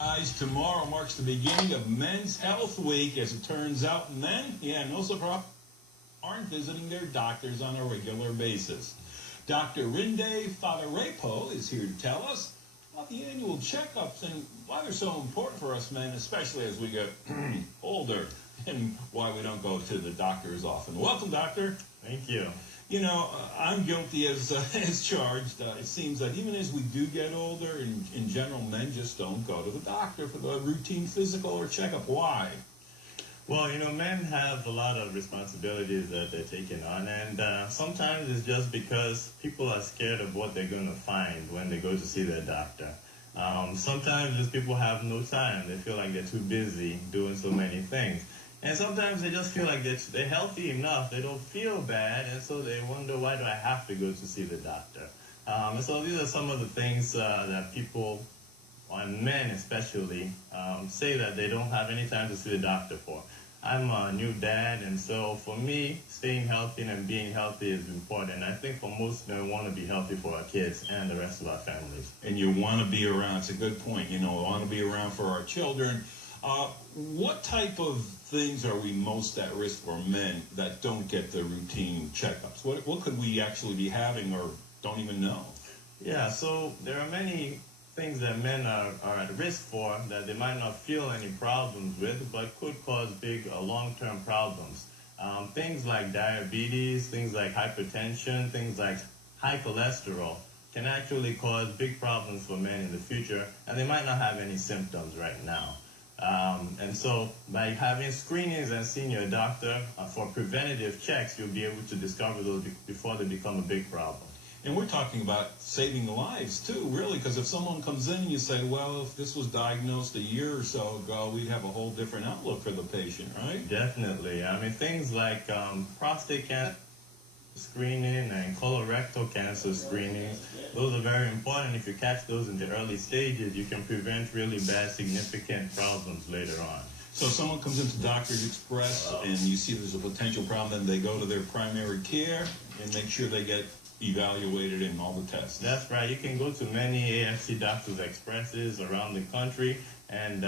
Guys, tomorrow marks the beginning of Men's Health Week. As it turns out, men, no surprise, aren't visiting their doctors on a regular basis. Dr. Rinde Fadirepo is here to tell us about the annual checkups and why they're so important for us men, especially as we get older, and why we don't go to the doctor as often. Welcome, doctor. Thank you. I'm guilty as charged. It seems that even as we do get older, in general, men just don't go to the doctor for the routine physical or checkup. Why? Well, men have a lot of responsibilities that they're taking on, and sometimes it's just because people are scared of what they're going to find when they go to see their doctor. Sometimes just people have no time. They feel like they're too busy doing so many things. And sometimes they just feel like they're healthy enough, they don't feel bad, and so they wonder, why do I have to go to see the doctor? And so these are some of the things that people, and men especially, say that they don't have any time to see the doctor for. I'm a new dad, and so for me, staying healthy and being healthy is important. I think for most men, we want to be healthy for our kids and the rest of our families. And you want to be around. It's a good point. We want to be around for our children. What type of things are we most at risk for men that don't get the routine checkups? What could we actually be having or don't even know? Yeah, so there are many things that men are at risk for that they might not feel any problems with, but could cause big long-term problems. Things like diabetes, things like hypertension, things like high cholesterol can actually cause big problems for men in the future, and they might not have any symptoms right now. And so by having screenings and seeing your doctor for preventative checks, you'll be able to discover those before they become a big problem. And we're talking about saving lives, too, really, because if someone comes in and you say, well, if this was diagnosed a year or so ago, we'd have a whole different outlook for the patient, right? Definitely. I mean, things like prostate cancer screening and colorectal cancer screenings, those are very important. If you catch those in the early stages, you can prevent really bad, significant problems later on. So if someone comes into Doctors Express and you see there's a potential problem, then they go to their primary care and make sure they get evaluated in all the tests. That's right. You can go to many AFC Doctors Expresses around the country, and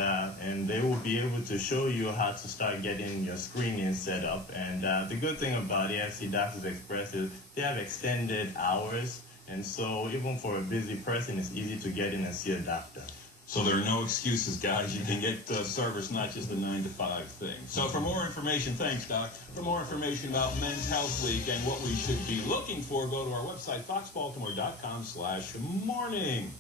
they will be able to show you how to start getting your screening set up. And the good thing about AFC Doctors Express is they have extended hours, and so even for a busy person, it's easy to get in and see a doctor. So there are no excuses, guys. You can get service, not just the 9 to 5 thing. So for more information, thanks, Doc. For more information about Men's Health Week and what we should be looking for, go to our website, foxbaltimore.com/morning.